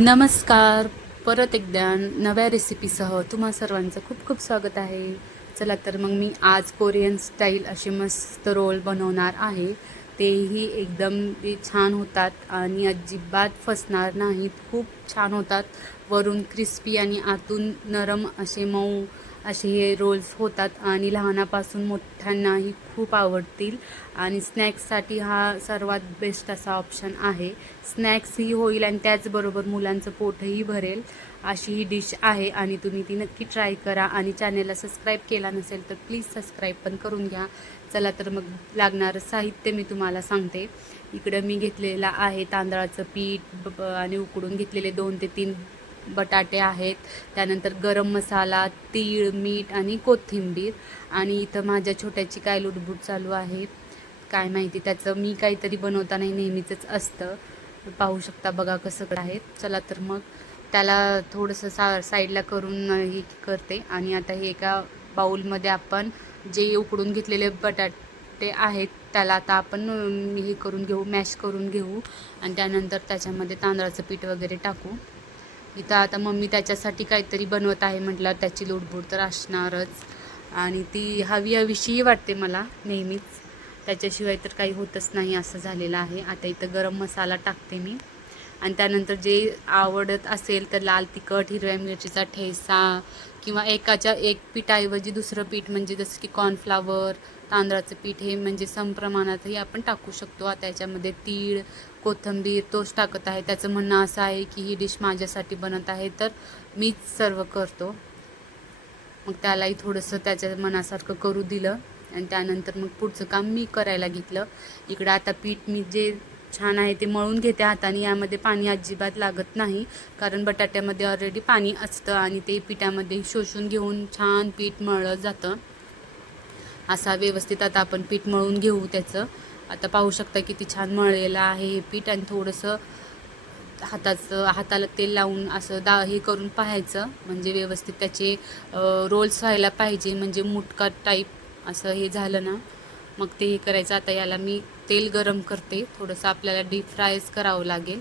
नमस्कार. परत एकदा नव्या रेसिपीसह तुम्हा सर्वांचं खूप खूप स्वागत आहे. चला तर मग मी आज कोरियन स्टाईल असे मस्त रोल बनवणार आहे. तेही एकदम ते छान होतात आणि अजिबात फसणार नाहीत. खूप छान होतात. वरून क्रिस्पी आणि आतून नरम असे मऊ असे हे रोल्स होतात आणि लहानापासून मोठ्यांनाही खूप आवडतील. आणि स्नॅक्ससाठी हा सर्वात बेस्ट असा ऑप्शन आहे. स्नॅक्सही होईल आणि त्याचबरोबर मुलांचं पोटही भरेल अशी ही डिश आहे आणि तुम्ही ती नक्की ट्राय करा. आणि चॅनेलला सबस्क्राईब केला नसेल तर प्लीज सबस्क्राईब पण करून घ्या. चला तर मग लागणारं साहित्य मी तुम्हाला सांगते. इकडं मी घेतलेलं आहे तांदळाचं पीठ ब- आणि उकडून घेतलेले दोन ते तीन बटाटे आहेत त्यानंतर गरम मसाला तीळ मीठ आणि कोथिंबीर. आणि इथं माझ्या छोट्याची काय लुडबुड चालू आहे काय माहिती त्याचं मी काहीतरी बनवताना नेहमीचंच असतं. पाहू शकता बघा कसं आहे. चला तर मग त्याला थोडंसं सा साईडला करून हे करते. आणि आता हे एका बाऊलमध्ये आपण जे उकडून घेतलेले बटाटे आहेत त्याला आता आपण हे करून घेऊ मॅश करून घेऊ. आणि त्यानंतर त्याच्यामध्ये तांदळाचं पीठ वगैरे टाकू. इथं आता मम्मी त्याच्यासाठी काहीतरी बनवत आहे म्हटलं त्याची लुडबुड तर असणारच. आणि ती हवी हवीशी वाटते मला नेहमीच. त्याच्याशिवाय तर काही होतच नाही असं झालेलं आहे. आता इथं गरम मसाला टाकते मी. आणि त्यानंतर जे आवडत असेल तर लाल तिखट हिरव्या मिरचीचा ठेसा किंवा एकाच्या एक पीठाऐवजी दुसरं पीठ म्हणजे जसं की कॉर्नफ्लावर तांदळाचं पीठ हे म्हणजे समप्रमाणातही आपण टाकू शकतो. आता याच्यामध्ये तीळ कोथिंबीर तोच टाकत आहे. त्याचं म्हणणं असं आहे की ही डिश माझ्यासाठी बनत आहे तर मीच सर्व करतो. मग त्यालाही थोडंसं त्याच्या मनासारखं करू दिलं आणि त्यानंतर मग पुढचं काम मी करायला घेतलं. इकडं आता पीठ मी जे छान आहे ते मळून घेते हाताने यामध्ये पाणी अजिबात लागत नाही कारण बटाट्यामध्ये ऑलरेडी पाणी असतं आणि ते पिठामध्ये शोषून घेऊन छान पीठ मळलं जातं. असा व्यवस्थित आता आपण पीठ मळून घेऊ त्याचं. आता पाहू शकता किती छान मळलेलं आहे हे पीठ आणि थोडंसं हाताचं हाताला तेल लावून असं दा हे करून पाहायचं. म्हणजे व्यवस्थित त्याचे रोल्स व्हायला पाहिजे म्हणजे मुटका टाईप असं हे झालं ना. मग ते हे करायचं. आता याला मी तेल गरम करते. थोडंसं आपल्याला डीप फ्रायच करावं लागेल.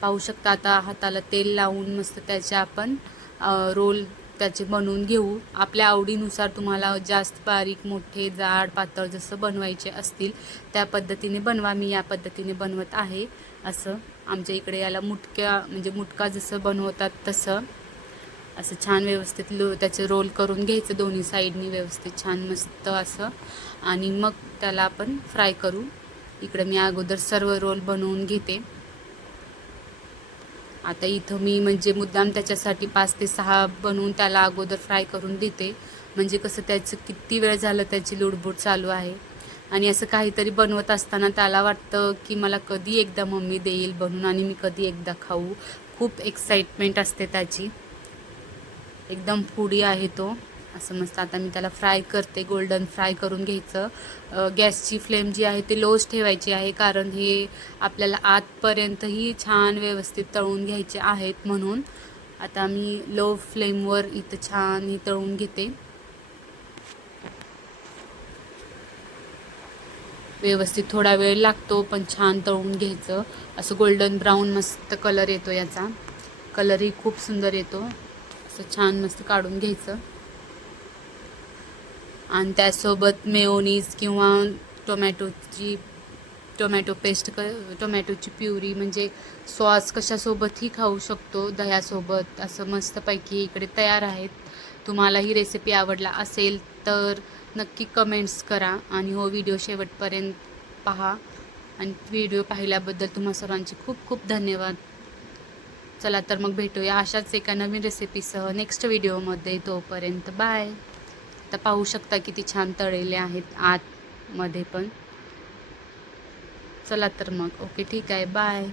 पाहू शकता आता हाताला तेल लावून मस्त त्याचे आपण रोल त्याचे बनवून घेऊ. आपल्या आवडीनुसार तुम्हाला जास्त बारीक मोठे जाड पातळ जसं बनवायचे असतील त्या पद्धतीने बनवा. मी या पद्धतीने बनवत आहे. असं आमच्या इकडे याला मुटक्या म्हणजे मुटका जसं बनवतात तसं. असं छान व्यवस्थित लो त्याचे रोल करून घ्यायचं दोन्ही साईडनी व्यवस्थित छान मस्त असं. आणि मग त्याला आपण फ्राय करू. इकडे मी अगोदर सर्व रोल बनवून घेते. आता इथं मी म्हणजे मुद्दाम त्याच्यासाठी पाच ते सहा बनवून त्याला अगोदर फ्राय करून देते. म्हणजे कसं त्याचं किती वेळ झालं त्याची लुडबुड चालू आहे. आणि असं काहीतरी बनवत असताना त्याला वाटतं की मला कधी एकदा मम्मी देईल बनवून आणि मी कधी एकदा खाऊ. खूप एक्साइटमेंट असते त्याची. एकदम फुडी आहे तो. असं मस्त आता मी त्याला फ्राय करते गोल्डन फ्राय करून घ्यायचं. गॅसची फ्लेम जी आहे ती लोच ठेवायची आहे कारण हे आपल्याला आतपर्यंतही छान व्यवस्थित तळून घ्यायचे आहेत म्हणून. आता मी लो फ्लेमवर इथं छान ही तळून घेते. व्यवस्थित थोडा वेळ लागतो पण छान तळून घ्यायचं. असं गोल्डन ब्राऊन मस्त कलर येतो याचा. कलरही खूप सुंदर येतो. असं छान मस्त काढून घ्यायचं. आणि त्यासोबत मेओनीज किंवा टोमॅटोची टोमॅटो पेस्ट क टोमॅटोची प्युरी म्हणजे सॉस कशासोबतही खाऊ शकतो दह्यासोबत. असं मस्तपैकी इकडे तयार आहेत. तुम्हाला ही रेसिपी आवडला असेल तर नक्की कमेंट्स करा आणि हो व्हिडिओ शेवटपर्यंत पहा. आणि व्हिडिओ पाहिल्याबद्दल तुम्हा सर्वांचे खूप खूप धन्यवाद. चला तर मग भेटूया अशाच एका नवीन रेसिपीसह नेक्स्ट व्हिडिओमध्ये तोपर्यंत बाय आता पाहू शकता किती छान तळलेले आहेत आतमध्ये पण. चला तर मग. ओके ठीक आहे. बाय